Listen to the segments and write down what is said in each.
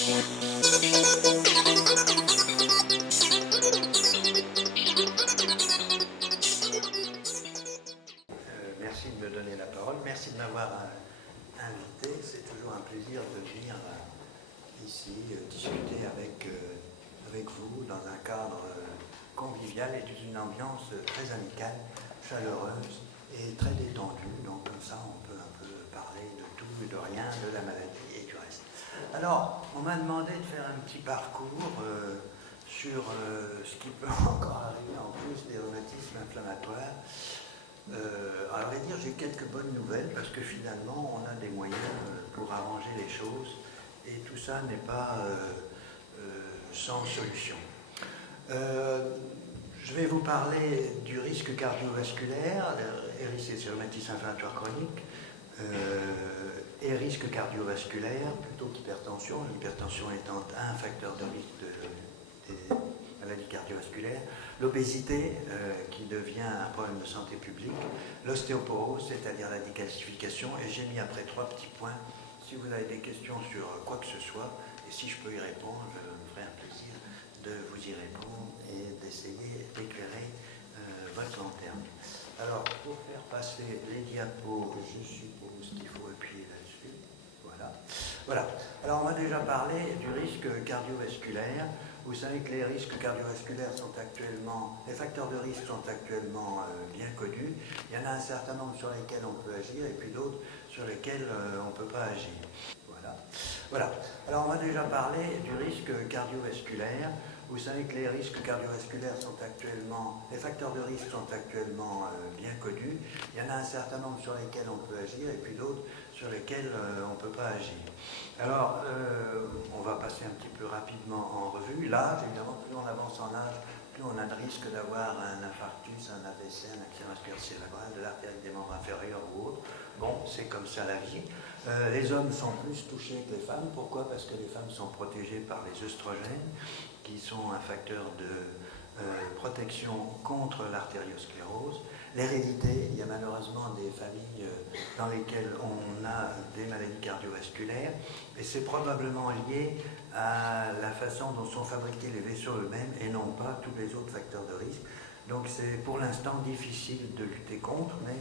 Merci de me donner la parole, merci de m'avoir invité. C'est toujours un plaisir de venir ici discuter avec vous dans un cadre convivial et d'une ambiance très amicale, chaleureuse et très détendue. Donc comme ça, on peut un peu parler de tout et de rien, de la maladie et du reste. Alors, on m'a demandé de faire un petit parcours sur ce qui peut encore arriver en plus des rhumatismes inflammatoires. À vrai dire, j'ai quelques bonnes nouvelles parce que finalement, on a des moyens pour arranger les choses et tout ça n'est pas sans solution. Je vais vous parler du risque cardiovasculaire, rhumatisme inflammatoire chronique, et risque cardiovasculaire plutôt qu'hypertension, l'hypertension étant un facteur de risque des maladies cardiovasculaires, l'obésité qui devient un problème de santé publique, l'ostéoporose, c'est-à-dire la décalcification, et j'ai mis après 3 petits points. Si vous avez des questions sur quoi que ce soit, et si je peux y répondre, je me ferai un plaisir de vous y répondre et d'essayer d'éclairer votre lanterne. Alors, pour faire passer les diapos, je suppose qu'il faut appuyer là-dessus. Voilà. Alors, on va déjà parler du risque cardiovasculaire. Vous savez que les risques cardiovasculaires sont actuellement, les facteurs de risque sont actuellement bien connus. Il y en a un certain nombre sur lesquels on peut agir et puis d'autres sur lesquels on ne peut pas agir. Voilà. Alors, on va déjà parler du risque cardiovasculaire. Vous savez que les risques cardiovasculaires sont actuellement, les facteurs de risque sont actuellement bien connus. Il y en a un certain nombre sur lesquels on peut agir et puis d'autres sur lesquels on ne peut pas agir. Alors, on va passer un petit peu rapidement en revue. L'âge, évidemment, plus on avance en âge, plus on a de risque d'avoir un infarctus, un AVC, un accident vasculaire cérébral, de l'artère des membres inférieurs ou autre. Bon, c'est comme ça la vie. Les hommes sont plus touchés que les femmes. Pourquoi? Parce que les femmes sont protégées par les œstrogènes, qui sont un facteur de protection contre l'artériosclérose. L'hérédité, il y a malheureusement des familles dans lesquelles on a des maladies cardiovasculaires et c'est probablement lié à la façon dont sont fabriqués les vaisseaux eux-mêmes et non pas tous les autres facteurs de risque. Donc c'est pour l'instant difficile de lutter contre, mais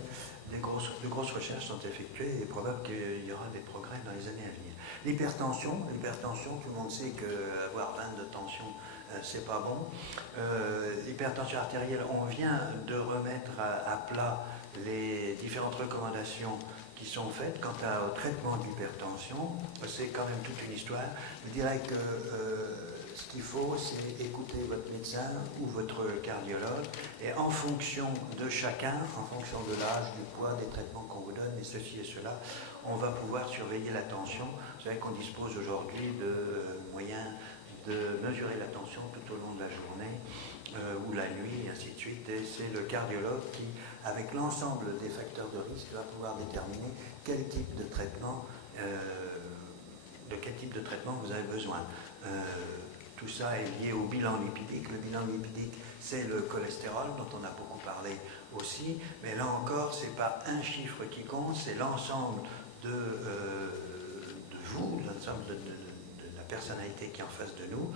de grosses recherches sont effectuées et il est probable qu'il y aura des progrès dans les années à venir. L'hypertension, tout le monde sait qu'avoir 20 de tension, c'est pas bon. L'hypertension artérielle, on vient de remettre à plat les différentes recommandations qui sont faites quant au traitement de l'hypertension. C'est quand même toute une histoire. Je dirais que ce qu'il faut, c'est écouter votre médecin ou votre cardiologue et en fonction de chacun, en fonction de l'âge, du poids, des traitements qu'on vous donne et ceci et cela, on va pouvoir surveiller la tension. Vous savez qu'on dispose aujourd'hui de moyens de mesurer la tension tout au long de la journée ou la nuit, et ainsi de suite. Et c'est le cardiologue qui, avec l'ensemble des facteurs de risque, va pouvoir déterminer quel type de traitement, vous avez besoin. Tout ça est lié au bilan lipidique. Le bilan lipidique, c'est le cholestérol, dont on a beaucoup parlé aussi. Mais là encore, ce n'est pas un chiffre qui compte, c'est l'ensemble de vous, l'ensemble de la personnalité qui est en face de nous,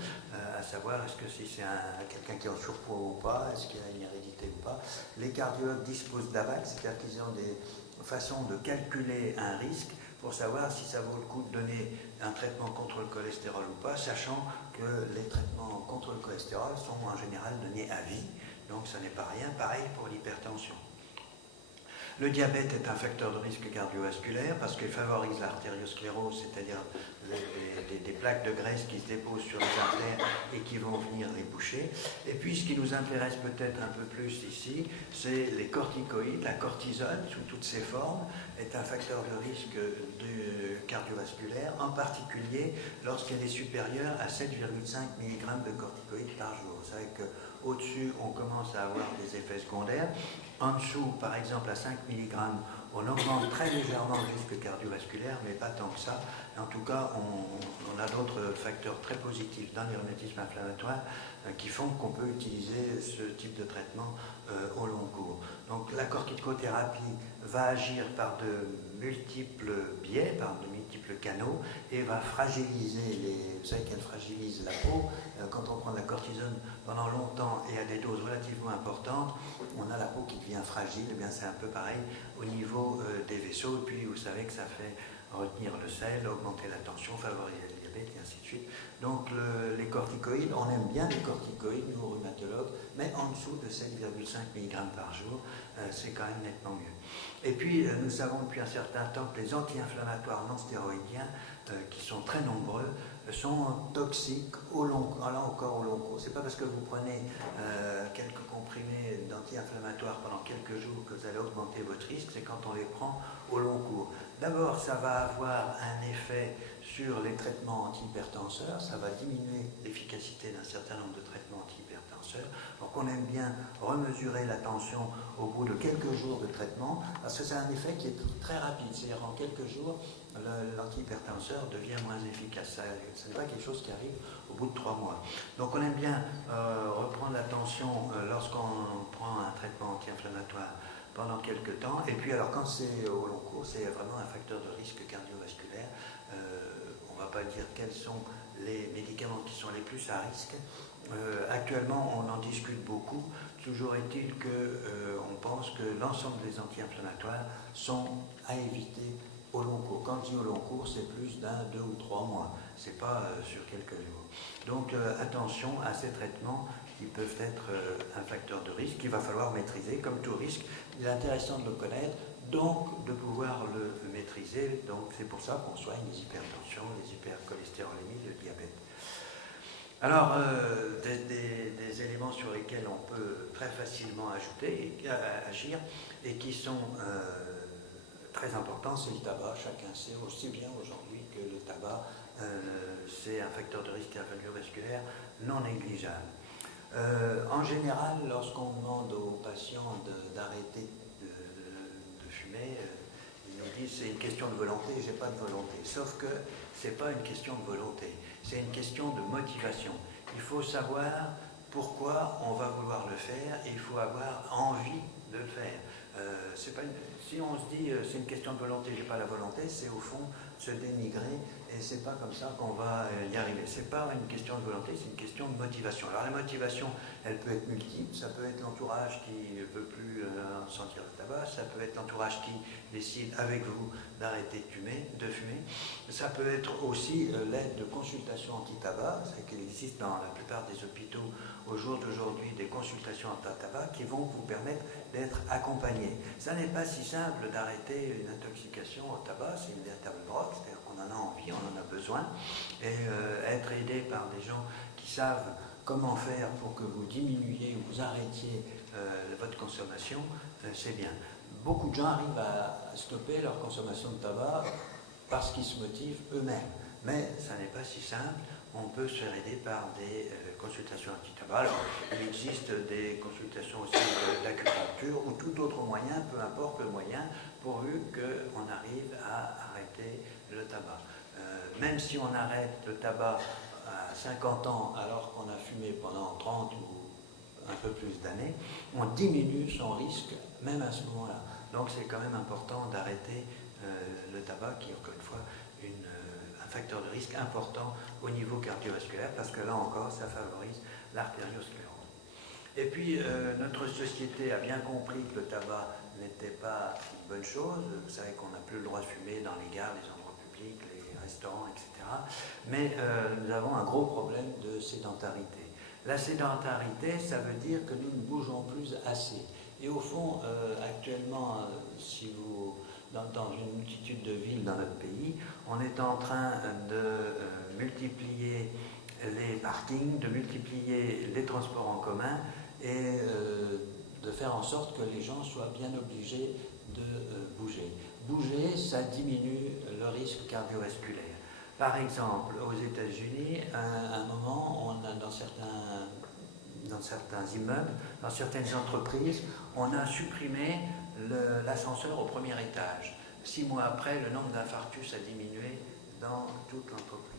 à savoir est-ce que si c'est quelqu'un qui est en surpoids ou pas, est-ce qu'il y a une hérédité ou pas. Les cardiologues disposent d'AVAC, c'est-à-dire qu'ils ont des façons de calculer un risque pour savoir si ça vaut le coup de donner un traitement contre le cholestérol ou pas, sachant que les traitements contre le cholestérol sont en général donnés à vie, donc ça n'est pas rien. Pareil pour l'hypertension. Le diabète est un facteur de risque cardiovasculaire parce qu'il favorise l'artériosclérose, c'est-à-dire des plaques de graisse qui se déposent sur les artères et qui vont venir les boucher. Et puis ce qui nous intéresse peut-être un peu plus ici, c'est les corticoïdes. La cortisone, sous toutes ses formes, est un facteur de risque cardiovasculaire, en particulier lorsqu'elle est supérieure à 7,5 mg de corticoïdes par jour. Vous savez qu'au-dessus, on commence à avoir des effets secondaires. En dessous, par exemple, à 5 mg, on augmente très légèrement le risque cardiovasculaire, mais pas tant que ça. En tout cas, on a d'autres facteurs très positifs dans les rhumatismes inflammatoires qui font qu'on peut utiliser ce type de traitement au long cours. Donc la corticothérapie va agir par de multiples biais, par de multiples multiples canaux et va fragiliser vous savez qu'elle fragilise la peau. Quand on prend de la cortisone pendant longtemps et à des doses relativement importantes, on a la peau qui devient fragile. Eh bien, c'est un peu pareil au niveau des vaisseaux. Et puis, vous savez que ça fait retenir le sel, augmenter la tension, favoriser le diabète, et ainsi de suite. Donc, les corticoïdes, on aime bien les corticoïdes, nous, rhumatologues, mais en dessous de 7,5 mg par jour, c'est quand même nettement mieux. Et puis, nous savons depuis un certain temps que les anti-inflammatoires non stéroïdiens, qui sont très nombreux, sont toxiques là encore au long cours. Ce n'est pas parce que vous prenez quelques comprimés d'anti-inflammatoires pendant quelques jours que vous allez augmenter votre risque, c'est quand on les prend au long cours. D'abord, ça va avoir un effet sur les traitements antihypertenseurs, ça va diminuer l'efficacité d'un certain nombre de traitements antihypertenseurs. Donc on aime bien remesurer la tension au bout de quelques jours de traitement, parce que c'est un effet qui est très rapide, c'est-à-dire en quelques jours, l'antihypertenseur devient moins efficace. Ce n'est pas quelque chose qui arrive au bout de 3 mois. Donc on aime bien reprendre la tension lorsqu'on prend un traitement anti-inflammatoire pendant quelques temps. Et puis alors quand c'est au long cours, c'est vraiment un facteur de risque cardiovasculaire. On ne va pas dire quels sont les médicaments qui sont les plus à risque. Actuellement, on en discute beaucoup. Toujours est-il qu'on pense que l'ensemble des anti-inflammatoires sont à éviter au long cours. Quand je dis au long cours, c'est plus d'1, 2 ou 3 mois. Ce n'est pas sur quelques jours. Donc attention à ces traitements qui peuvent être un facteur de risque qu'il va falloir maîtriser. Comme tout risque, il est intéressant de le connaître, donc de pouvoir le maîtriser. Donc c'est pour ça qu'on soigne les hypertensions, les hypercholestérolémies, le diabète. Alors, des éléments sur lesquels on peut très facilement agir et qui sont très importants, c'est le tabac. Chacun sait aussi bien aujourd'hui que le tabac, c'est un facteur de risque cardiovasculaire non négligeable. En général, lorsqu'on demande aux patients d'arrêter de fumer, ils nous disent c'est une question de volonté, j'ai pas de volonté. Sauf que c'est pas une question de volonté, c'est une question de motivation. Il faut savoir pourquoi on va vouloir le faire et il faut avoir envie de le faire. Si on se dit c'est une question de volonté, j'ai pas la volonté, c'est au fond se dénigrer et c'est pas comme ça qu'on va y arriver. C'est pas une question de volonté, c'est une question de motivation. Alors la motivation, elle peut être multiple, ça peut être l'entourage qui ne veut plus sentir le tabac, ça peut être l'entourage qui décide avec vous d'arrêter de fumer, ça peut être aussi l'aide de consultation anti-tabac, c'est qu'il existe dans la plupart des hôpitaux au jour d'aujourd'hui des consultations anti-tabac qui vont vous permettre d'être accompagné. Ça n'est pas si simple d'arrêter une intoxication au tabac, c'est une véritable drogue, c'est-à-dire qu'on en a envie, on en a besoin, et être aidé par des gens qui savent comment faire pour que vous diminuiez ou vous arrêtiez votre consommation, c'est bien. Beaucoup de gens arrivent à stopper leur consommation de tabac parce qu'ils se motivent eux-mêmes, mais ça n'est pas si simple. On peut se faire aider par des consultations anti-tabac. Alors, il existe des consultations aussi d'acupuncture ou tout autre moyen, peu importe le moyen, pourvu qu'on arrive à arrêter le tabac. Même si on arrête le tabac à 50 ans alors qu'on a fumé pendant 30 ou un peu plus d'années, on diminue son risque même à ce moment-là. Donc c'est quand même important d'arrêter le tabac qui est encore une fois un facteur de risque important au niveau cardiovasculaire parce que là encore ça favorise l'artériosclérose. Et puis notre société a bien compris que le tabac n'était pas une bonne chose. Vous savez qu'on n'a plus le droit de fumer dans les gares, les endroits publics, les restaurants, etc. Mais nous avons un gros problème de sédentarité. La sédentarité, ça veut dire que nous ne bougeons plus assez. Et au fond, actuellement, si vous, dans une multitude de villes dans notre pays, on est en train de multiplier les parkings, de multiplier les transports en commun et de faire en sorte que les gens soient bien obligés de bouger. Bouger, ça diminue le risque cardiovasculaire. Par exemple, aux États-Unis, à un moment, on a dans certains immeubles, dans certaines entreprises, on a supprimé l'ascenseur au premier étage. 6 mois après, le nombre d'infarctus a diminué dans toute l'entreprise.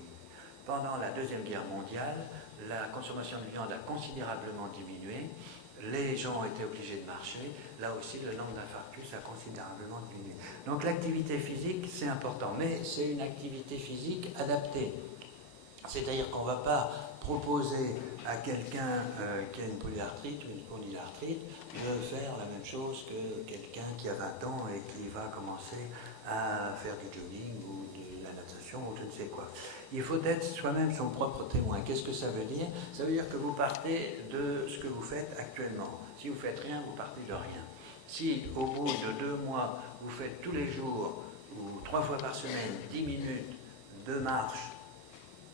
Pendant la Deuxième Guerre mondiale, la consommation de viande a considérablement diminué. les gens ont été obligés de marcher, là aussi le nombre d'infarctus a considérablement diminué. Donc l'activité physique, c'est important, mais c'est une activité physique adaptée. C'est-à-dire qu'on ne va pas proposer à quelqu'un qui a une polyarthrite ou une spondylarthrite de faire la même chose que quelqu'un qui a 20 ans et qui va commencer à faire du jogging ou de la natation ou je ne sais quoi. Il faut être soi-même son propre témoin. Qu'est-ce que ça veut dire? Ça veut dire que vous partez de ce que vous faites actuellement. Si vous ne faites rien, vous partez de rien. Si au bout de 2 mois, vous faites tous les jours ou 3 fois par semaine 10 minutes de marche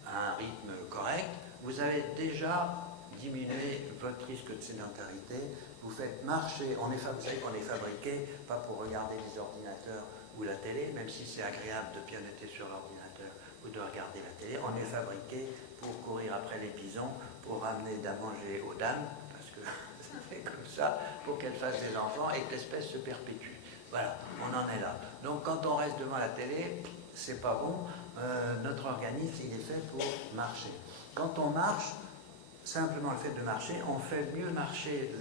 à un rythme correct, vous avez déjà diminué votre risque de sédentarité. Vous faites marcher, vous savez qu'on est fabriqué, pas pour regarder les ordinateurs ou la télé, même si c'est agréable de bien être sur l'ordinateur ou de regarder la télé, on est fabriqué pour courir après les bisons, pour ramener à manger aux dames, parce que ça fait comme ça, pour qu'elles fassent des enfants et que l'espèce se perpétue. Voilà, on en est là. Donc quand on reste devant la télé, c'est pas bon, notre organisme il est fait pour marcher. Quand on marche, simplement le fait de marcher, on fait mieux marcher,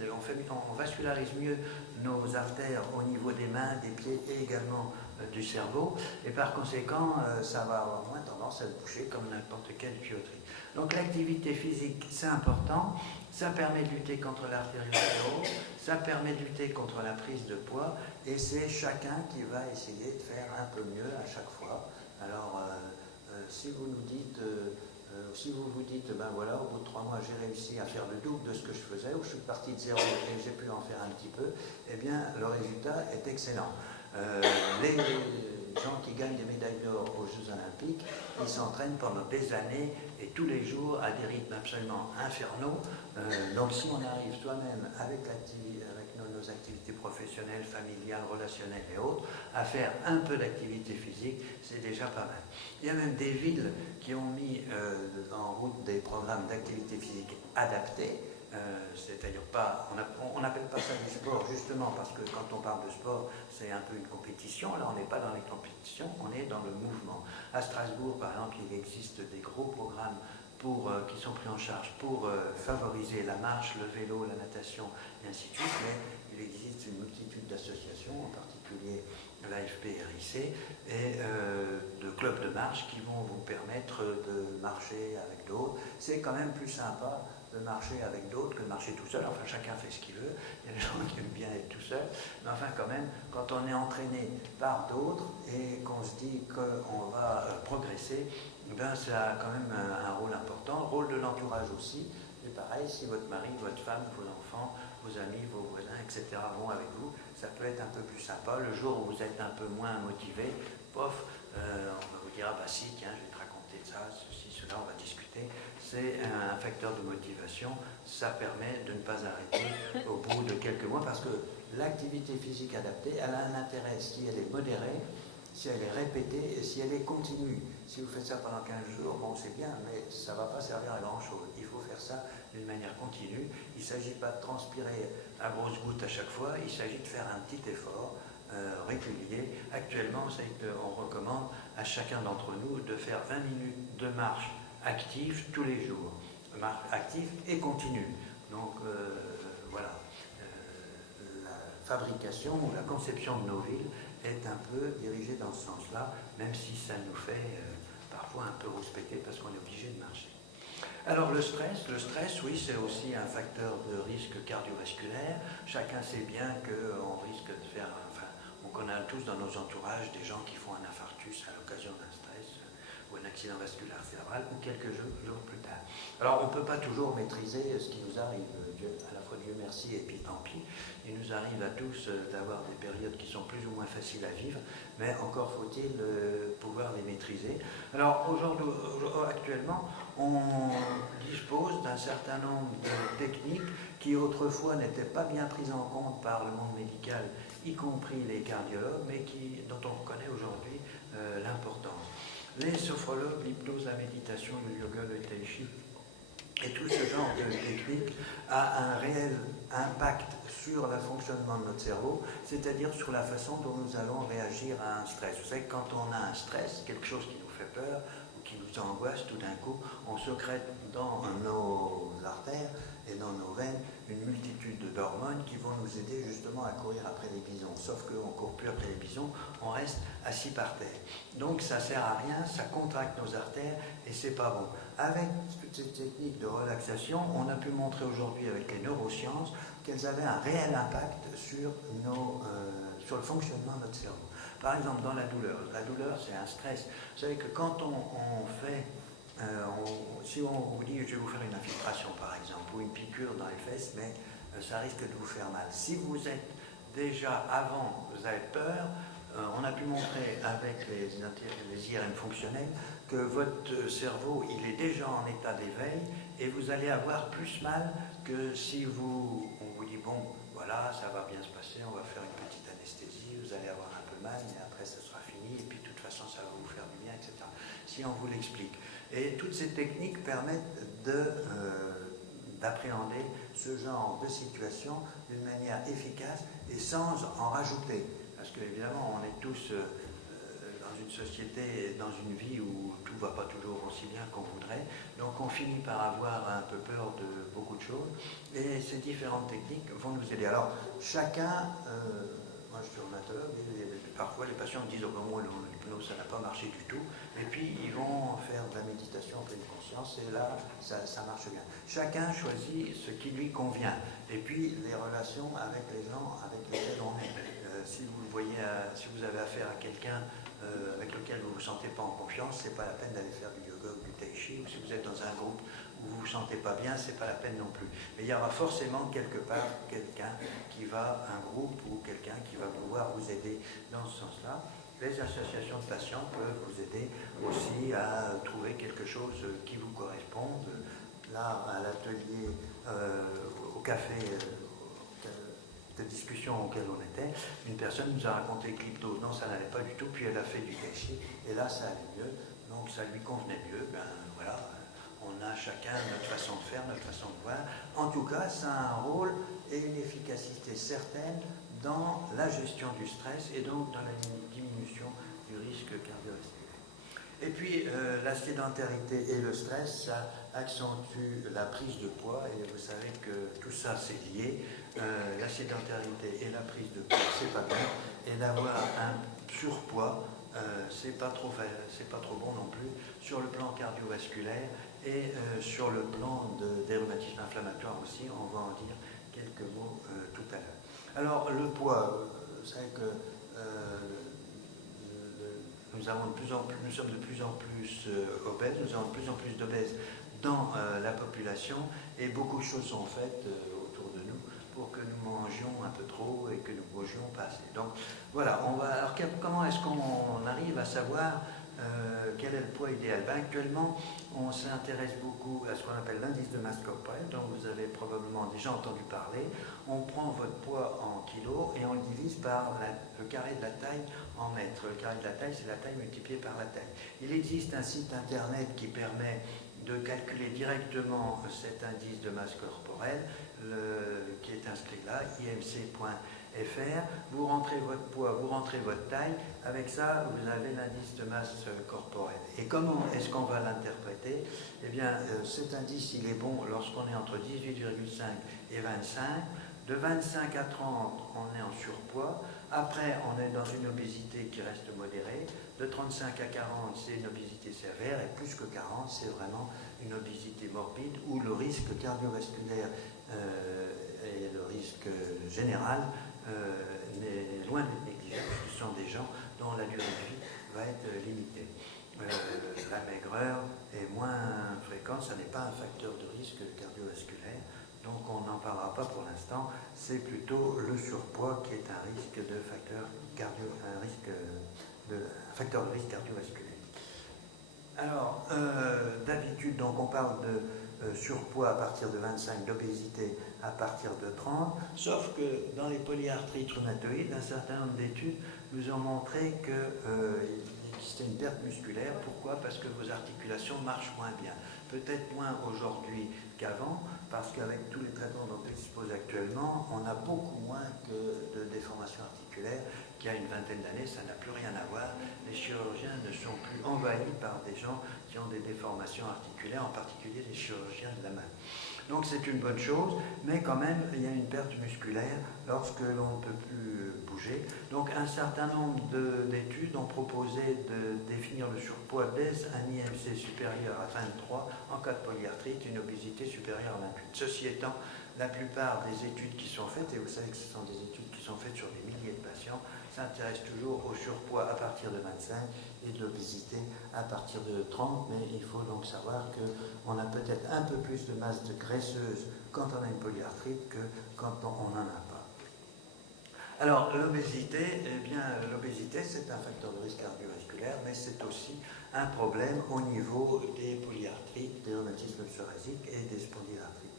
on vascularise mieux nos artères au niveau des mains, des pieds et également du cerveau, et par conséquent, ça va avoir moins tendance à se boucher comme n'importe quelle tuyauterie. Donc l'activité physique, c'est important, ça permet de lutter contre l'artériosclérose, ça permet de lutter contre la prise de poids, et c'est chacun qui va essayer de faire un peu mieux à chaque fois. Alors, si vous nous dites... si vous vous dites, ben voilà, au bout de 3 mois, j'ai réussi à faire le double de ce que je faisais, ou je suis parti de 0 et j'ai pu en faire un petit peu, eh bien, le résultat est excellent. Les gens qui gagnent des médailles d'or aux Jeux Olympiques, ils s'entraînent pendant des années et tous les jours à des rythmes absolument infernaux. Donc, si on arrive soi-même avec nos activités professionnelles, familiales, relationnelles et autres, à faire un peu d'activité physique, c'est déjà pas mal. Il y a même des villes qui ont mis en route des programmes d'activité physique adaptés, c'est-à-dire pas, on n'appelle pas ça du sport justement parce que quand on parle de sport, c'est un peu une compétition. Là, on n'est pas dans les compétitions, on est dans le mouvement. À Strasbourg, par exemple, il existe des gros programmes qui sont pris en charge pour favoriser la marche, le vélo, la natation, et ainsi de suite, mais il existe une multitude d'associations, en particulier l'AFP-RIC, et de clubs de marche qui vont vous permettre de marcher avec d'autres. C'est quand même plus sympa de marcher avec d'autres que de marcher tout seul. Enfin, chacun fait ce qu'il veut. Il y a des gens qui aiment bien être tout seul. Mais enfin, quand même, quand on est entraîné par d'autres et qu'on se dit qu'on va progresser, ben, ça a quand même un rôle important. Rôle de l'entourage aussi. Et pareil, si votre mari, votre femme, vos enfants, vos amis, vos voisins, etc. vont avec vous, ça peut être un peu plus sympa. Le jour où vous êtes un peu moins motivé, pof, on va vous dire, ah bah si, tiens, je vais te raconter ça, ceci, cela, on va discuter. C'est un facteur de motivation. Ça permet de ne pas arrêter au bout de quelques mois parce que l'activité physique adaptée, elle a un intérêt si elle est modérée, si elle est répétée et si elle est continue. Si vous faites ça pendant 15 jours, bon, c'est bien, mais ça ne va pas servir à grand-chose. Il faut faire ça d'une manière continue. Il ne s'agit pas de transpirer à grosses gouttes à chaque fois, il s'agit de faire un petit effort régulier. Actuellement, on recommande à chacun d'entre nous de faire 20 minutes de marche active tous les jours. Marche active et continue. Donc, voilà. La fabrication ou la conception de nos villes est un peu dirigée dans ce sens-là, même si ça nous fait parfois un peu rouspéter parce qu'on est obligé de marcher. Alors le stress, oui, c'est aussi un facteur de risque cardiovasculaire. Chacun sait bien qu'on risque de faire, on connaît tous dans nos entourages des gens qui font un infarctus à l'occasion d'un stress ou un accident vasculaire cérébral ou quelques jours plus tard. Alors on ne peut pas toujours maîtriser ce qui nous arrive, à la fois Dieu merci et puis tant pis. Il nous arrive à tous d'avoir des périodes qui sont plus ou moins faciles à vivre, mais encore faut-il pouvoir les maîtriser. Alors actuellement, on dispose d'un certain nombre de techniques qui autrefois n'étaient pas bien prises en compte par le monde médical, y compris les cardiologues, mais dont on reconnaît aujourd'hui l'importance. Les sophrologues, l'hypnose, la méditation, le yoga, le tai chi, et tout ce genre de technique a un réel impact sur le fonctionnement de notre cerveau, c'est-à-dire sur la façon dont nous allons réagir à un stress. Vous savez, quand on a un stress, quelque chose qui nous fait peur ou qui nous angoisse, tout d'un coup, on sécrète dans nos artères et dans nos veines une multitude d'hormones qui vont nous aider justement à courir après les bisons. Sauf qu'on ne court plus après les bisons, on reste assis par terre. Donc ça ne sert à rien, ça contracte nos artères et c'est pas bon. Avec toutes ces techniques de relaxation, on a pu montrer aujourd'hui avec les neurosciences qu'elles avaient un réel impact sur le fonctionnement de notre cerveau. Par exemple, dans la douleur c'est un stress. Vous savez que quand on fait, si on vous dit je vais vous faire une infiltration par exemple, ou une piqûre dans les fesses, mais ça risque de vous faire mal. Si vous êtes déjà avant, vous avez peur, on a pu montrer avec les IRM fonctionnels que votre cerveau il est déjà en état d'éveil et vous allez avoir plus mal que si on vous dit bon voilà ça va bien se passer, on va faire une petite anesthésie, vous allez avoir un peu mal mais après ça sera fini et puis de toute façon ça va vous faire du bien, etc. Si on vous l'explique. Et toutes ces techniques permettent d'appréhender ce genre de situation d'une manière efficace et sans en rajouter. Parce qu'évidemment, on est tous dans une société, dans une vie où tout ne va pas toujours aussi bien qu'on voudrait. Donc on finit par avoir un peu peur de beaucoup de choses. Et ces différentes techniques vont nous aider. Alors, chacun, moi je suis rhumatologue, parfois les patients me disent oh, moi l'hypnose ça n'a pas marché du tout. Et puis ils vont faire de la méditation en pleine conscience et là ça marche bien. Chacun choisit ce qui lui convient. Et puis les relations avec les gens avec lesquels on est. Si vous voyez, si vous avez affaire à quelqu'un avec lequel vous ne vous sentez pas en confiance, ce n'est pas la peine d'aller faire du yoga ou du tai chi, ou si vous êtes dans un groupe où vous ne vous sentez pas bien, ce n'est pas la peine non plus. Mais il y aura forcément quelque part quelqu'un qui va, un groupe ou quelqu'un qui va pouvoir vous aider dans ce sens-là. Les associations de patients peuvent vous aider aussi à trouver quelque chose qui vous corresponde. Là, à l'atelier, au café, de discussion auquel on était, une personne nous a raconté que l'hypnose, non, ça n'allait pas du tout, puis elle a fait du tai chi, et là, ça allait mieux, donc ça lui convenait mieux, ben voilà, on a chacun notre façon de faire, notre façon de voir. En tout cas, ça a un rôle et une efficacité certaine dans la gestion du stress et donc dans la diminution du risque cardiovasculaire. Et puis, la sédentarité et le stress, ça accentue la prise de poids, et vous savez que tout ça, c'est lié. La sédentarité et la prise de poids, c'est pas bien. Et d'avoir un surpoids, c'est pas trop bon non plus, sur le plan cardiovasculaire et sur le plan des rhumatismes inflammatoires aussi. On va en dire quelques mots tout à l'heure. Alors, le poids, vous savez que nous sommes de plus en plus obèses, nous avons de plus en plus d'obèses dans la population et beaucoup de choses sont faites autour de nous pour que nous mangions un peu trop et que nous bougions pas assez. Donc voilà, alors comment est-ce qu'on arrive à savoir quel est le poids idéal? Actuellement, on s'intéresse beaucoup à ce qu'on appelle l'indice de masse corporelle, dont vous avez probablement déjà entendu parler. On prend votre poids en kilos et on le divise par le carré de la taille en mètres. Le carré de la taille, c'est la taille multipliée par la taille. Il existe un site internet qui permet de calculer directement cet indice de masse corporelle qui est inscrit là, imc.fr. Vous rentrez votre poids, vous rentrez votre taille. Avec ça, vous avez l'indice de masse corporelle. Et comment est-ce qu'on va l'interpréter? Eh bien, cet indice, il est bon lorsqu'on est entre 18,5 et 25. De 25 à 30, on est en surpoids. Après, on est dans une obésité qui reste modérée. De 35 à 40, c'est une obésité sévère. Et plus que 40, c'est vraiment une obésité morbide où le risque cardiovasculaire et le risque général est loin d'être négligeable. Ce sont des gens dont la durée de vie va être limitée. La maigreur est moins fréquente, ça n'est pas un facteur de risque cardiovasculaire. Donc on n'en parlera pas pour l'instant, c'est plutôt le surpoids qui est un facteur de risque cardiovasculaire. Alors, d'habitude, donc on parle de surpoids à partir de 25, d'obésité à partir de 30, sauf que dans les polyarthrites rhumatoïdes, un certain nombre d'études nous ont montré qu'il existait une perte musculaire. Pourquoi? Parce que vos articulations marchent moins bien. Peut-être moins aujourd'hui qu'avant, parce qu'avec tous les traitements dont on dispose actuellement, on a beaucoup moins que de déformations articulaires qu'il y a une vingtaine d'années. Ça n'a plus rien à voir. Les chirurgiens ne sont plus envahis par des gens qui ont des déformations articulaires, en particulier les chirurgiens de la main. Donc c'est une bonne chose, mais quand même, il y a une perte musculaire lorsque l'on ne peut plus bouger. Donc un certain nombre d'études ont proposé de définir le surpoids dès un IMC supérieur à 23 en cas de polyarthrite, une obésité supérieure à 28. Ceci étant, la plupart des études qui sont faites, et vous savez que ce sont des études qui sont faites sur des milliers de patients, s'intéressent toujours au surpoids à partir de 25 et de l'obésité à partir de 30, mais il faut donc savoir qu'on a peut-être un peu plus de masse de graisseuse quand on a une polyarthrite que quand on n'en a pas. Alors l'obésité, eh bien l'obésité c'est un facteur de risque cardiovasculaire, mais c'est aussi un problème au niveau des polyarthrites, des rhumatismes psoriasiques et des spondylarthrites.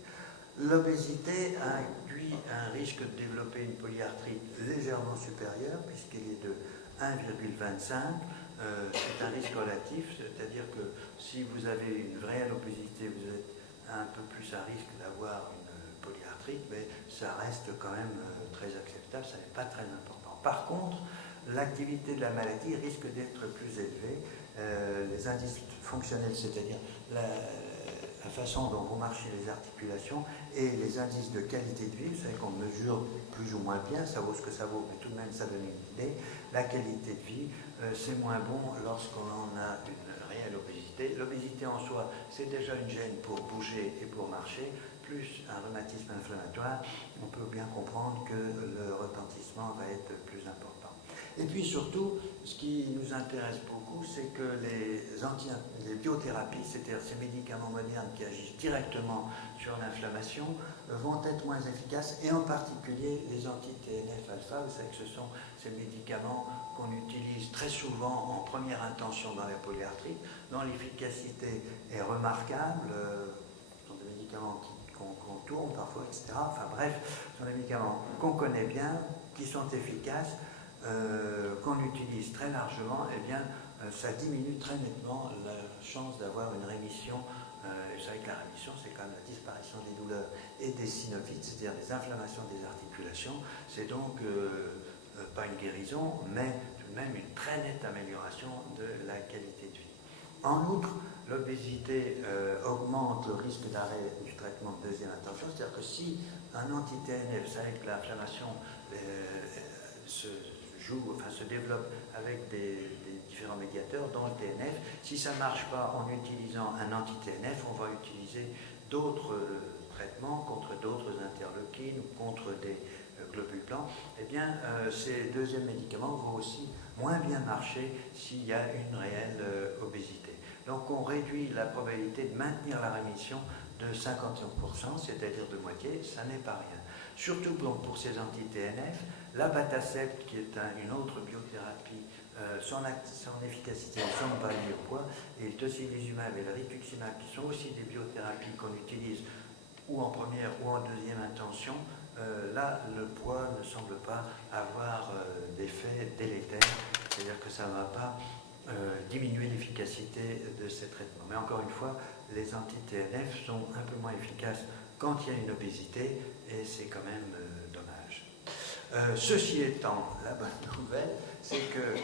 L'obésité induit un risque de développer une polyarthrite légèrement supérieur, puisqu'il est de 1,25. C'est un risque relatif, c'est-à-dire que si vous avez une réelle obésité, vous êtes un peu plus à risque d'avoir une polyarthrite, mais ça reste quand même très acceptable, ça n'est pas très important. Par contre, l'activité de la maladie risque d'être plus élevée. Les indices fonctionnels, c'est-à-dire la façon dont vont marcher les articulations et les indices de qualité de vie, vous savez qu'on mesure plus ou moins bien, ça vaut ce que ça vaut, mais tout de même ça donne une idée. La qualité de vie, c'est moins bon lorsqu'on a une réelle obésité. L'obésité en soi, c'est déjà une gêne pour bouger et pour marcher, plus un rhumatisme inflammatoire, on peut bien comprendre que le retentissement va être plus important. Et puis surtout, ce qui nous intéresse beaucoup, c'est que les biothérapies, c'est-à-dire ces médicaments modernes qui agissent directement sur l'inflammation, vont être moins efficaces, et en particulier les anti-TNF-alpha. Vous savez que ce sont ces médicaments qu'on utilise très souvent en première intention dans la polyarthrite, dont l'efficacité est remarquable. Ce sont des médicaments qu'on tourne parfois, etc. Enfin bref, ce sont des médicaments qu'on connaît bien, qui sont efficaces, qu'on utilise très largement. Eh bien, ça diminue très nettement la chance d'avoir une rémission. Vous savez que la rémission, c'est quand même la disparition des douleurs et des synovites, c'est-à-dire des inflammations des articulations. C'est donc pas une guérison, mais tout de même une très nette amélioration de la qualité de vie. En outre, l'obésité augmente le risque d'arrêt du traitement de deuxième intention, c'est-à-dire que si un anti-TNF, vous savez que l'inflammation se développe avec des différents médiateurs, dont le TNF. Si ça ne marche pas en utilisant un anti-TNF, on va utiliser d'autres traitements contre d'autres interleukines ou contre des globules blancs. Eh bien, ces deuxièmes médicaments vont aussi moins bien marcher s'il y a une réelle obésité. Donc on réduit la probabilité de maintenir la rémission de 51%, c'est-à-dire de moitié, ça n'est pas rien. Surtout pour ces anti-TNF, l'abatacept, qui est une autre biothérapie, son efficacité ne semble pas liée au poids, et le tocilizumab et le rituximab, qui sont aussi des biothérapies qu'on utilise ou en première ou en deuxième intention, là, le poids ne semble pas avoir d'effet délétère, c'est-à-dire que ça ne va pas diminuer l'efficacité de ces traitements. Mais encore une fois, les anti-TNF sont un peu moins efficaces quand il y a une obésité, et c'est quand même dommage. Ceci étant, la bonne nouvelle, c'est que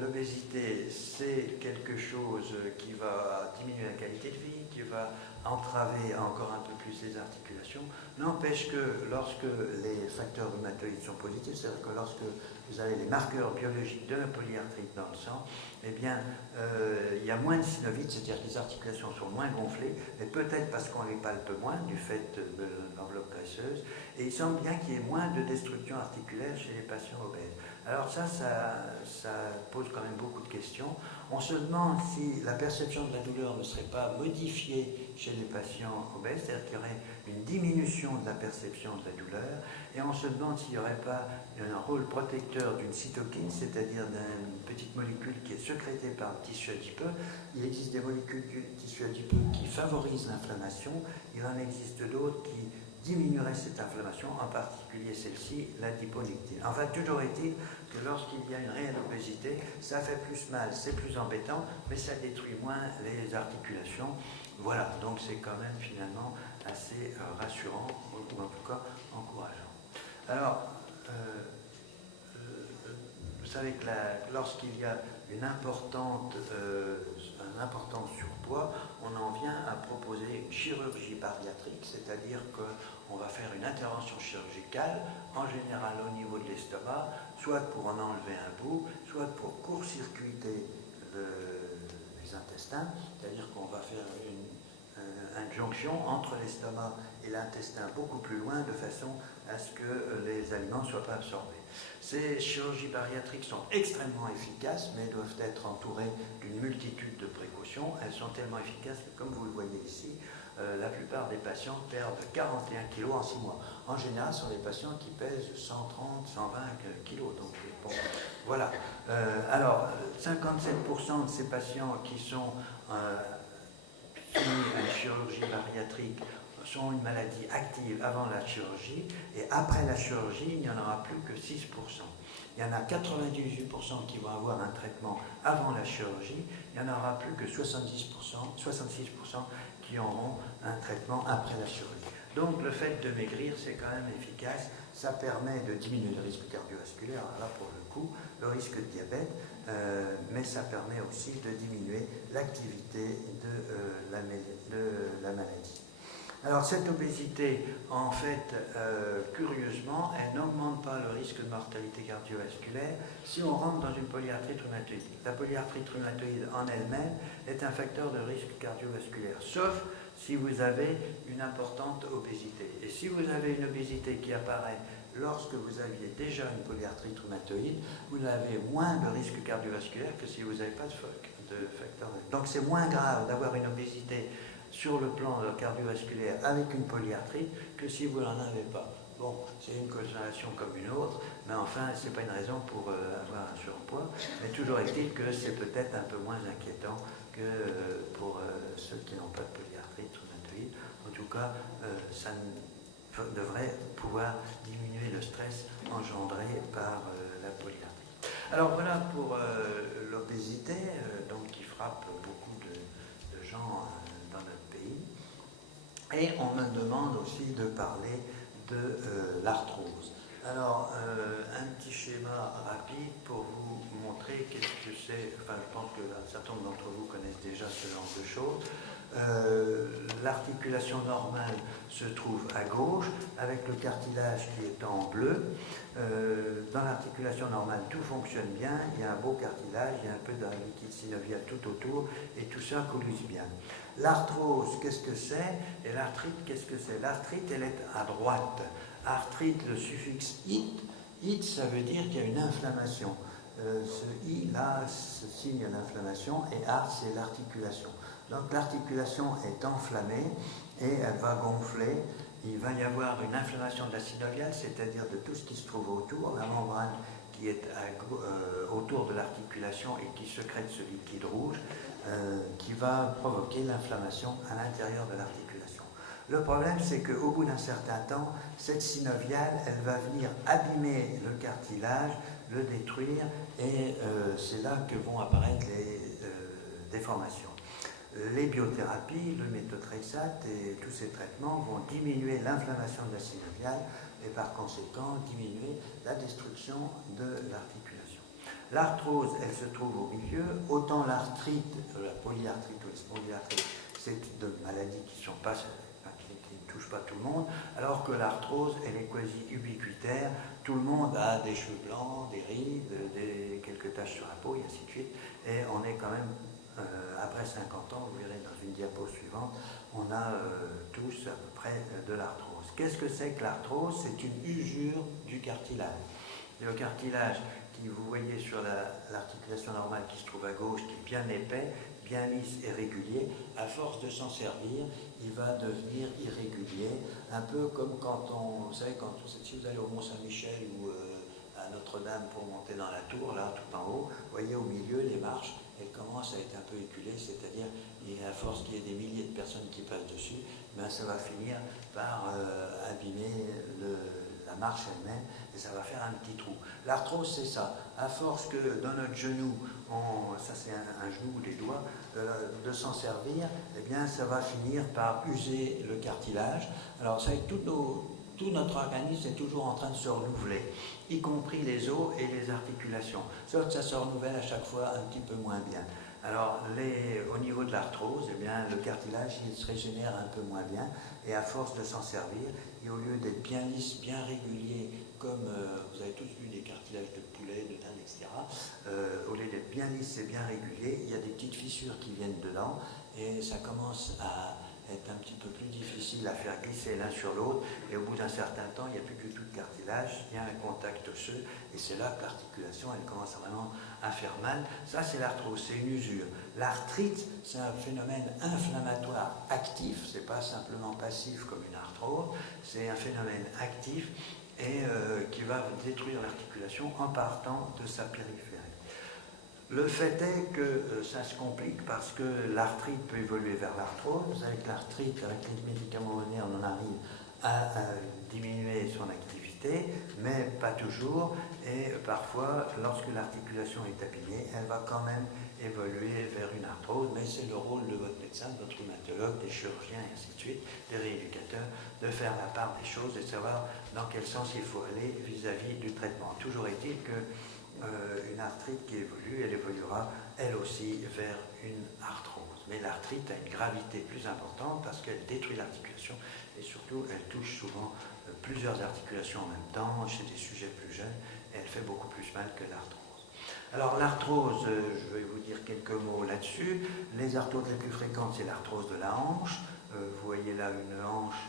l'obésité, c'est quelque chose qui va diminuer la qualité de vie, qui va entraver encore un peu plus les articulations. N'empêche que lorsque les facteurs rhumatoïdes sont positifs, c'est-à-dire que lorsque vous avez les marqueurs biologiques de la polyarthrite dans le sang, eh bien, il y a moins de synovites, c'est-à-dire que les articulations sont moins gonflées, mais peut-être parce qu'on les palpe moins du fait de l'enveloppe graisseuse, et il semble bien qu'il y ait moins de destruction articulaire chez les patients obèses. Alors ça pose quand même beaucoup de questions. On se demande si la perception de la douleur ne serait pas modifiée chez les patients obèses, c'est-à-dire qu'il y aurait une diminution de la perception de la douleur, et on se demande s'il n'y aurait pas un rôle protecteur d'une cytokine, c'est-à-dire d'une petite molécule qui est sécrétée par le tissu adipeux. Il existe des molécules du tissu adipeux qui favorisent l'inflammation, il en existe d'autres qui diminuerait cette inflammation, en particulier celle-ci, l'adiponectine. Enfin, toujours est-il que lorsqu'il y a une réelle obésité, ça fait plus mal, c'est plus embêtant, mais ça détruit moins les articulations. Voilà, donc c'est quand même finalement assez rassurant, ou en tout cas encourageant. Alors, vous savez que lorsqu'il y a un important surpoids, on en vient à proposer une chirurgie bariatrique, c'est-à-dire qu'on va faire une intervention chirurgicale, en général au niveau de l'estomac, soit pour en enlever un bout, soit pour court-circuiter les intestins, c'est-à-dire qu'on va faire une jonction entre l'estomac et l'intestin beaucoup plus loin, de façon à ce que les aliments ne soient pas absorbés. Ces chirurgies bariatriques sont extrêmement efficaces, mais doivent être entourées d'une multitude de précautions. Elles sont tellement efficaces que, comme vous le voyez ici, la plupart des patients perdent 41 kg en 6 mois. En général, ce sont des patients qui pèsent 130, 120 kg. Donc, bon, voilà. Alors, 57% de ces patients qui sont soumis à une chirurgie bariatrique sont une maladie active avant la chirurgie, et après la chirurgie, il n'y en aura plus que 6%. Il y en a 98% qui vont avoir un traitement avant la chirurgie, il n'y en aura plus que 66% qui auront un traitement après la chirurgie. Donc le fait de maigrir, c'est quand même efficace, ça permet de diminuer le risque cardiovasculaire, là pour le coup, le risque de diabète, mais ça permet aussi de diminuer l'activité de la maladie. Alors cette obésité, en fait, curieusement, elle n'augmente pas le risque de mortalité cardiovasculaire si on rentre dans une polyarthrite rhumatoïde. La polyarthrite rhumatoïde en elle-même est un facteur de risque cardiovasculaire, sauf si vous avez une importante obésité. Et si vous avez une obésité qui apparaît lorsque vous aviez déjà une polyarthrite rhumatoïde, vous avez moins de risque cardiovasculaire que si vous n'avez pas de facteur. Donc c'est moins grave d'avoir une obésité sur le plan cardiovasculaire avec une polyarthrite que si vous n'en avez pas. Bon, c'est une consolation comme une autre, mais enfin, ce n'est pas une raison pour avoir un surpoids, mais toujours est-il que c'est peut-être un peu moins inquiétant que pour ceux qui n'ont pas de polyarthrite rhumatoïde. En tout cas, ça devrait pouvoir diminuer le stress engendré par la polyarthrite. Alors voilà pour l'obésité, donc qui frappe beaucoup de gens dans notre pays. Et on me demande aussi de parler de l'arthrose. Alors, un petit schéma rapide pour vous montrer qu'est-ce que c'est. Enfin, je pense qu'un certain nombre d'entre vous connaissent déjà ce genre de choses. L'articulation normale se trouve à gauche, avec le cartilage qui est en bleu. Dans l'articulation normale, tout fonctionne bien, il y a un beau cartilage, il y a un peu de liquide synovial tout autour, et tout ça coulisse bien. L'arthrose, qu'est-ce que c'est? Et l'arthrite, qu'est-ce que c'est? L'arthrite, elle est à droite. Arthrite, le suffixe it. It, ça veut dire qu'il y a une inflammation. Ce i, là, ce signe l'inflammation, et art, c'est l'articulation. Donc l'articulation est enflammée et elle va gonfler. Il va y avoir une inflammation de la synoviale, c'est-à-dire de tout ce qui se trouve autour, la membrane qui est autour de l'articulation et qui sécrète ce liquide rouge, qui va provoquer l'inflammation à l'intérieur de l'articulation. Le problème, c'est qu'au bout d'un certain temps, cette synoviale, elle va venir abîmer le cartilage, le détruire, et c'est là que vont apparaître les déformations. Les biothérapies, le méthotrexate et tous ces traitements vont diminuer l'inflammation de la synoviale et par conséquent diminuer la destruction de l'articulation. L'arthrose, elle se trouve au milieu. Autant l'arthrite, la polyarthrite ou la spondylarthrite, c'est de maladies qui ne touchent pas tout le monde, alors que l'arthrose, elle est quasi ubiquitaire. Tout le monde a des cheveux blancs, des rides, quelques taches sur la peau, et ainsi de suite. Et on est quand même, après 50 ans, vous verrez dans une diapo suivante, on a tous à peu près de l'arthrose. Qu'est-ce que c'est que l'arthrose? C'est une usure du cartilage. Le cartilage qui, vous voyez sur l'articulation normale qui se trouve à gauche, qui est bien épais, bien lisse et régulier, à force de s'en servir, il va devenir irrégulier, un peu comme quand vous savez, si vous allez au Mont-Saint-Michel ou à Notre-Dame pour monter dans la tour, là, tout en haut, vous voyez au milieu, les marches, elles commencent à être un peu éculées, c'est-à-dire, à force qu'il y ait des milliers de personnes qui passent dessus, ben, ça va finir par abîmer la marche elle-même, et ça va faire un petit trou. L'arthrose, c'est ça. À force que dans notre genou, ça c'est un genou ou des doigts, de s'en servir, eh bien ça va finir par user le cartilage. Alors ça, tout notre organisme est toujours en train de se renouveler, y compris les os et les articulations. Sauf que ça se renouvelle à chaque fois un petit peu moins bien. Alors, au niveau de l'arthrose, eh bien, le cartilage il se régénère un peu moins bien, et à force de s'en servir, et au lieu d'être bien lisse, bien régulier, comme vous avez tous vu des cartilages de poulet, de dinde, etc., au lieu d'être bien lisse et bien régulier, il y a des petites fissures qui viennent dedans, et ça commence à être un petit peu plus difficile à faire glisser l'un sur l'autre, et au bout d'un certain temps, il n'y a plus du tout de cartilage, il y a un contact osseux, et c'est là que l'articulation, elle commence vraiment à faire mal. Ça, c'est l'arthrose, c'est une usure. L'arthrite, c'est un phénomène inflammatoire actif, c'est pas simplement passif comme une arthrose, c'est un phénomène actif et qui va détruire l'articulation en partant de sa périphérie. Le fait est que ça se complique parce que l'arthrite peut évoluer vers l'arthrose. Avec l'arthrite, avec les médicaments modernes, on arrive à diminuer son activité, mais pas toujours. Et parfois, lorsque l'articulation est abîmée, elle va quand même évoluer vers une arthrose, mais c'est le rôle de votre médecin, de votre rhumatologue, des chirurgiens et ainsi de suite, des rééducateurs, de faire la part des choses et de savoir dans quel sens il faut aller vis-à-vis du traitement. Toujours est-il que une arthrite qui évolue, elle évoluera elle aussi vers une arthrose. Mais l'arthrite a une gravité plus importante parce qu'elle détruit l'articulation et surtout elle touche souvent plusieurs articulations en même temps chez des sujets plus jeunes et elle fait beaucoup plus mal que l'arthrose. Alors l'arthrose, je vais vous dire quelques mots là-dessus. Les arthroses les plus fréquentes, c'est l'arthrose de la hanche. Vous voyez là une hanche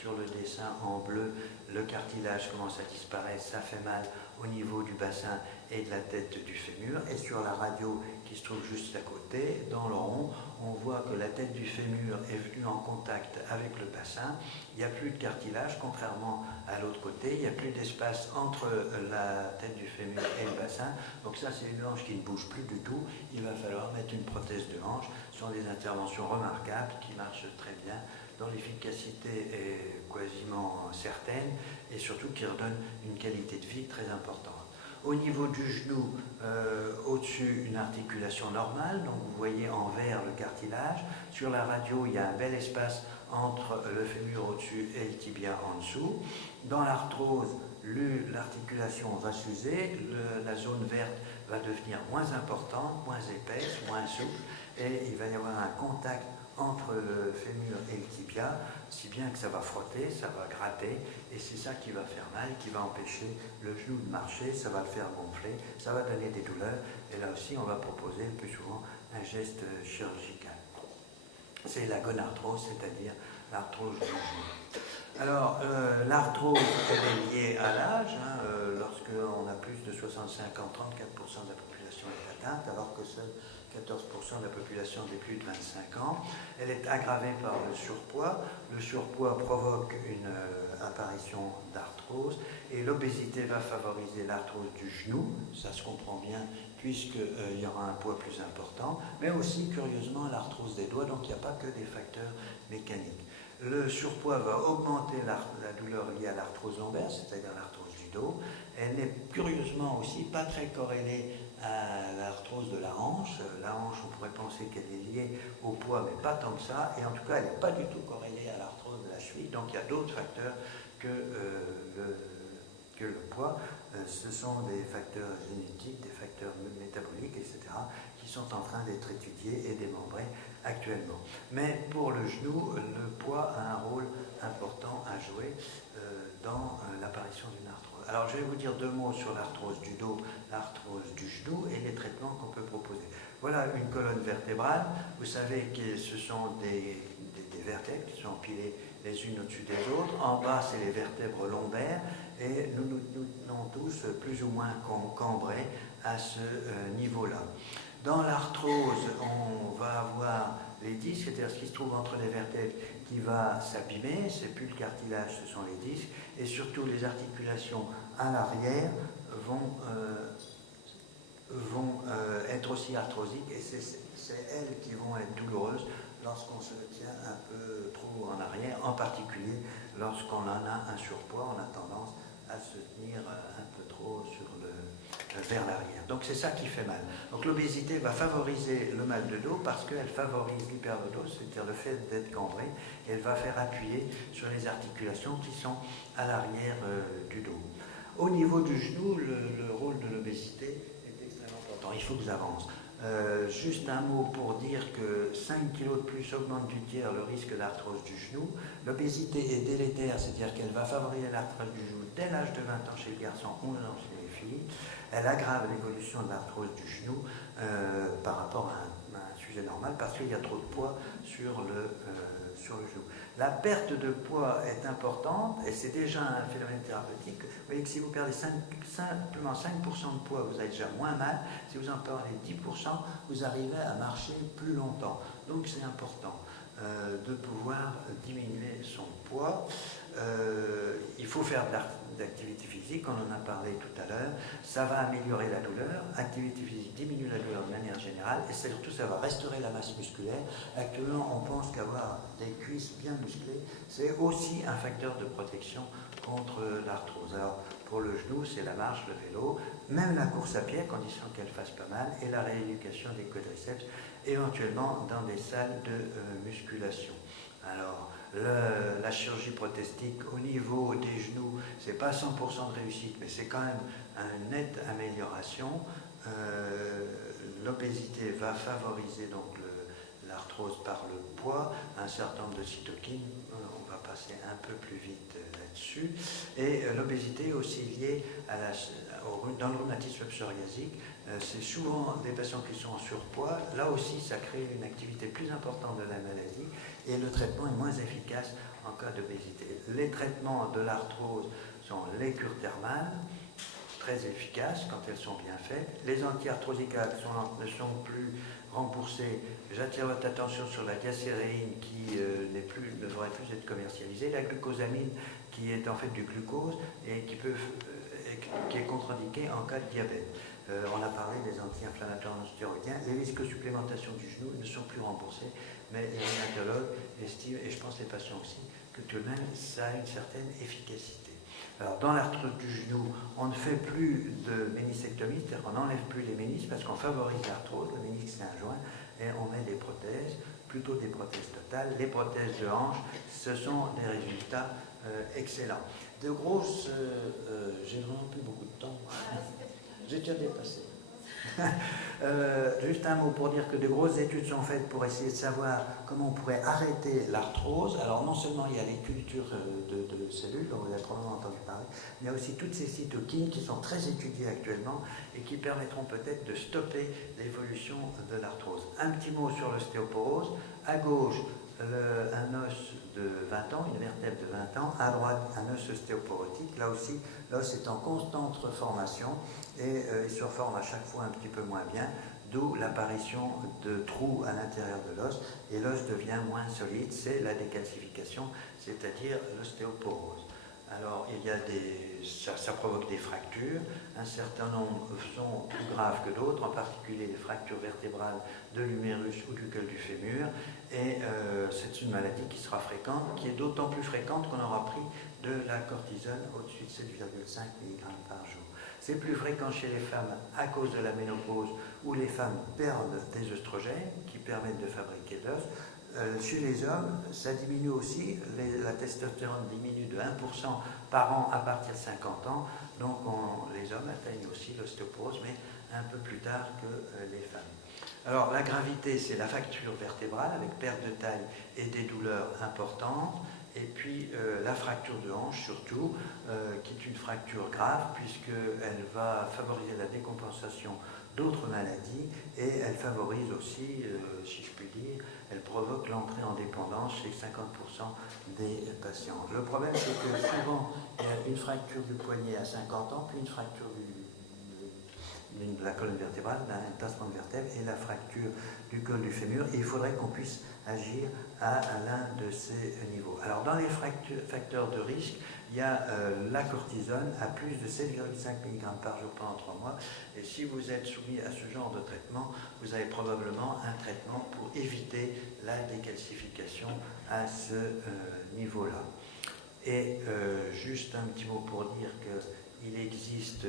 sur le dessin en bleu, le cartilage commence à disparaître, ça fait mal au niveau du bassin et de la tête du fémur. Et sur la radio qui se trouve juste à côté, dans le rond, on voit que la tête du fémur est venue en contact avec le bassin. Il n'y a plus de cartilage, contrairement à l'autre côté. Il n'y a plus d'espace entre la tête du fémur et le bassin. Donc ça, c'est une hanche qui ne bouge plus du tout. Il va falloir mettre une prothèse de hanche. Ce sont des interventions remarquables qui marchent très bien, dont l'efficacité est quasiment certaine et surtout qui redonne une qualité de vie très importante. Au niveau du genou, au-dessus, une articulation normale, donc vous voyez en vert le cartilage. Sur la radio, il y a un bel espace entre le fémur au-dessus et le tibia en dessous. Dans l'arthrose, l'articulation va s'user, la zone verte va devenir moins importante, moins épaisse, moins souple, et il va y avoir un contact entre le fémur et le tibia, si bien que ça va frotter, ça va gratter, et c'est ça qui va faire mal, qui va empêcher le genou de marcher, ça va le faire gonfler, ça va donner des douleurs, et là aussi on va proposer le plus souvent un geste chirurgical. C'est la gonarthrose, c'est-à-dire l'arthrose du genou. Alors, l'arthrose, elle est liée à l'âge, lorsqu'on a plus de 65 ans, 34% de la population est atteinte, alors que seul 14% de la population des plus de 25 ans. Elle est aggravée par le surpoids. Le surpoids provoque une apparition d'arthrose et l'obésité va favoriser l'arthrose du genou, ça se comprend bien puisqu'il y aura un poids plus important, mais aussi curieusement l'arthrose des doigts, donc il n'y a pas que des facteurs mécaniques. Le surpoids va augmenter la douleur liée à l'arthrose lombaire, c'est-à-dire l'arthrose du dos. Elle n'est curieusement aussi pas très corrélée à l'arthrose de la hanche. La hanche, on pourrait penser qu'elle est liée au poids, mais pas tant que ça. Et en tout cas, elle n'est pas du tout corrélée à l'arthrose de la cheville. Donc il y a d'autres facteurs que le poids. Ce sont des facteurs génétiques, des facteurs métaboliques, etc., qui sont en train d'être étudiés et démembrés actuellement. Mais pour le genou, le poids a un rôle important à jouer dans l'apparition d'une arthrose. Alors je vais vous dire deux mots sur l'arthrose du dos, l'arthrose du genou et les traitements qu'on peut proposer. Voilà une colonne vertébrale. Vous savez que ce sont des vertèbres qui sont empilées les unes au-dessus des autres. En bas, c'est les vertèbres lombaires et nous nous tenons tous plus ou moins cambrés à ce niveau-là. Dans l'arthrose, on va avoir les disques, c'est-à-dire ce qui se trouve entre les vertèbres qui va s'abîmer, c'est plus le cartilage, ce sont les disques, et surtout les articulations à l'arrière vont être aussi arthrosiques, et c'est elles qui vont être douloureuses lorsqu'on se tient un peu trop en arrière, en particulier lorsqu'on en a un surpoids, on a tendance à se tenir un peu trop vers l'arrière. Donc c'est ça qui fait mal. Donc l'obésité va favoriser le mal de dos parce qu'elle favorise l'hyperlordose, c'est-à-dire le fait d'être cambré, et elle va faire appuyer sur les articulations qui sont à l'arrière du dos. Au niveau du genou, le rôle de l'obésité est extrêmement important. Il faut que j'avance. Juste un mot pour dire que 5 kg de plus augmente du tiers le risque d'arthrose du genou. L'obésité est délétère, c'est-à-dire qu'elle va favoriser l'arthrose du genou dès l'âge de 20 ans chez le garçon, 11 ans chez les filles. Elle aggrave l'évolution de l'arthrose du genou par rapport à un sujet normal parce qu'il y a trop de poids sur le genou. La perte de poids est importante et c'est déjà un phénomène thérapeutique. Vous voyez que si vous perdez simplement 5% de poids, vous avez déjà moins mal. Si vous en perdez 10%, vous arrivez à marcher plus longtemps. Donc c'est important de pouvoir diminuer son poids. Il faut faire d'activité physique, on en a parlé tout à l'heure. Ça va améliorer la douleur. Activité physique diminue la douleur de manière générale et surtout ça va restaurer la masse musculaire. Actuellement, on pense qu'avoir des cuisses bien musclées, c'est aussi un facteur de protection contre l'arthrose. Alors, pour le genou, c'est la marche, le vélo, même la course à pied, à condition qu'elle fasse pas mal, et la rééducation des quadriceps, éventuellement dans des salles de musculation. Alors, la chirurgie prothétique au niveau des genoux, c'est pas 100% de réussite, mais c'est quand même une nette amélioration. L'obésité va favoriser donc l'arthrose par le poids, un certain nombre de cytokines, on va passer un peu plus vite là-dessus, et l'obésité est aussi liée dans le rhumatisme psoriasique. C'est souvent des patients qui sont en surpoids. Là aussi, ça crée une activité plus importante de la maladie et le traitement est moins efficace en cas d'obésité. Les traitements de l'arthrose sont les cures thermales, très efficaces quand elles sont bien faites. Les anti-arthrosiques ne sont plus remboursés. J'attire votre attention sur la diacéréine qui ne devrait plus être commercialisée, la glucosamine qui est en fait du glucose et qui est contre-indiquée en cas de diabète. On a parlé des anti-inflammatoires non stéroïdiens. Les risques de supplémentation du genou ne sont plus remboursés, mais les rhumatologues estiment, et je pense les patients aussi, que tout de même ça a une certaine efficacité. Alors dans l'arthrose du genou, on ne fait plus de ménisectomie, c'est-à-dire qu'on n'enlève plus les ménisques parce qu'on favorise l'arthrose. Le ménisque c'est un joint et on met des prothèses, plutôt des prothèses totales. Les prothèses de hanche, ce sont des résultats excellents. De grosses, j'ai vraiment plus beaucoup de temps. J'ai déjà dépassé. Juste un mot pour dire que de grosses études sont faites pour essayer de savoir comment on pourrait arrêter l'arthrose. Alors non seulement il y a les cultures de cellules, dont vous avez probablement entendu parler, mais il y a aussi toutes ces cytokines qui sont très étudiées actuellement et qui permettront peut-être de stopper l'évolution de l'arthrose. Un petit mot sur l'ostéoporose. À gauche, un os de 20 ans, une vertèbre de 20 ans, à droite un os ostéoporotique. Là aussi, l'os est en constante reformation et il se reforme à chaque fois un petit peu moins bien, d'où l'apparition de trous à l'intérieur de l'os et l'os devient moins solide, c'est la décalcification, c'est-à-dire l'ostéoporose. Alors, ça provoque des fractures, un certain nombre sont plus graves que d'autres, en particulier les fractures vertébrales de l'humérus ou du col du fémur, et c'est une maladie qui sera fréquente, qui est d'autant plus fréquente qu'on aura pris de la cortisone au-dessus de 7,5 mg par jour. C'est plus fréquent chez les femmes à cause de la ménopause, où les femmes perdent des œstrogènes qui permettent de fabriquer de l'os. Chez les hommes, ça diminue aussi, la testostérone diminue de 1% par an à partir de 50 ans, donc les hommes atteignent aussi l'ostéoporose, mais un peu plus tard que les femmes. Alors la gravité, c'est la fracture vertébrale avec perte de taille et des douleurs importantes, et puis la fracture de hanche surtout, qui est une fracture grave puisqu'elle va favoriser la décompensation d'autres maladies et elle favorise aussi, si je puis dire, elle provoque l'entrée en dépendance chez 50% des patients. Le problème, c'est que souvent, il y a une fracture du poignet à 50 ans, puis une fracture de la colonne vertébrale, d'un tassement de vertèbre et la fracture du col du fémur. Et il faudrait qu'on puisse agir à l'un de ces niveaux. Alors dans les facteurs de risque, il y a la cortisone à plus de 7,5 mg par jour pendant 3 mois. Et si vous êtes soumis à ce genre de traitement, vous avez probablement un traitement pour éviter la décalcification à ce niveau-là. Et juste un petit mot pour dire qu'il existe,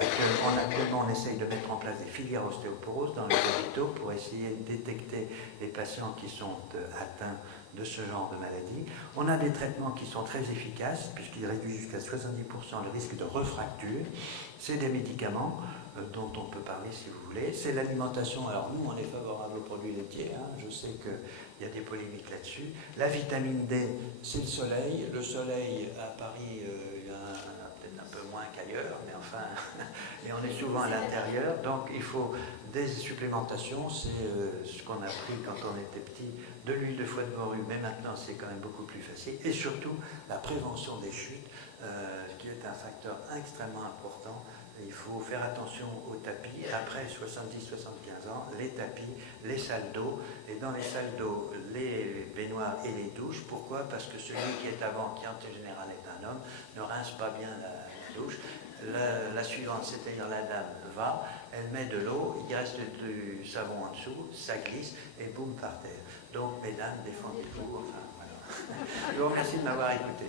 actuellement on essaye de mettre en place des filières ostéoporose dans les hôpitaux pour essayer de détecter les patients qui sont atteints de ce genre de maladie. On a des traitements qui sont très efficaces puisqu'ils réduisent jusqu'à 70% le risque de refracture. C'est des médicaments dont on peut parler si vous voulez. C'est l'alimentation. Alors nous, on est favorable aux produits laitiers. Je sais qu'il y a des polémiques là-dessus. La vitamine D, c'est le soleil. Le soleil, à Paris, il y en a peut-être un peu moins qu'ailleurs, mais enfin, et on est souvent à l'intérieur. Donc il faut des supplémentations. C'est ce qu'on a pris quand on était petit, de l'huile de foie de morue, mais maintenant c'est quand même beaucoup plus facile. Et surtout, la prévention des chutes, qui est un facteur extrêmement important. Il faut faire attention aux tapis. Après 70-75 ans, les tapis, les salles d'eau, et dans les salles d'eau, les baignoires et les douches. Pourquoi? Parce que celui qui est avant, qui en général est un homme, ne rince pas bien la douche. La suivante, c'est-à-dire la dame, va, elle met de l'eau, il reste du savon en dessous, ça glisse, et boum, par terre. Donc, mesdames, défendez-vous. Enfin, voilà. Je vous remercie de m'avoir écouté.